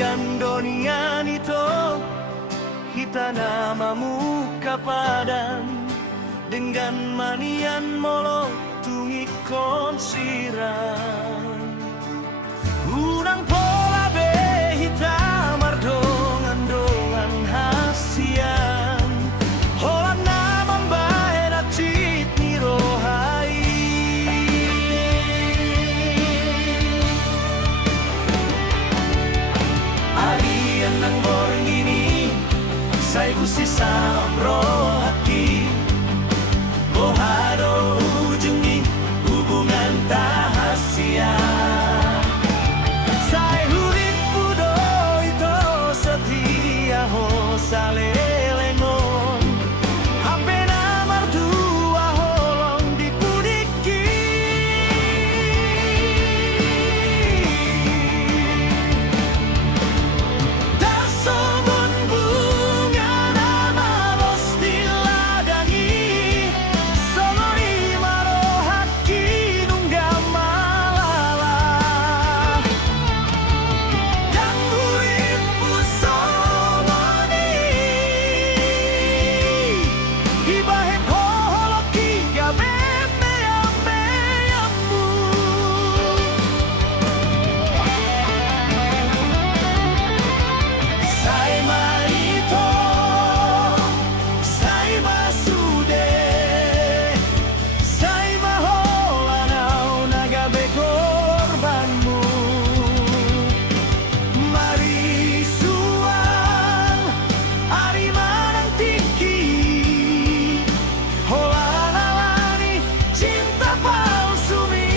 gandonian itu kita namamu kapadan dengan manian molo tungi konsiran unang pola be hitam ardongan hasian holan naman bae nacit ni rohai arian ng morning ini say busisa rohaki boharo ujungi hubungan tahasia say hurin pudo ito setia ho salelengon hape namar dua holong dipudiki dasomon bunga nama los diladangi solori marohaki nunggam malala yang hurin pusomoni ibahe poholoki gabe meyam-meyammu say marito say masude say maholanaw na gabe korbanmu marisuan ari manang tinggi holanawani cinta palsu mi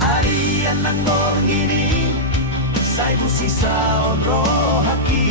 arian ng morning ini say busisa on rohaki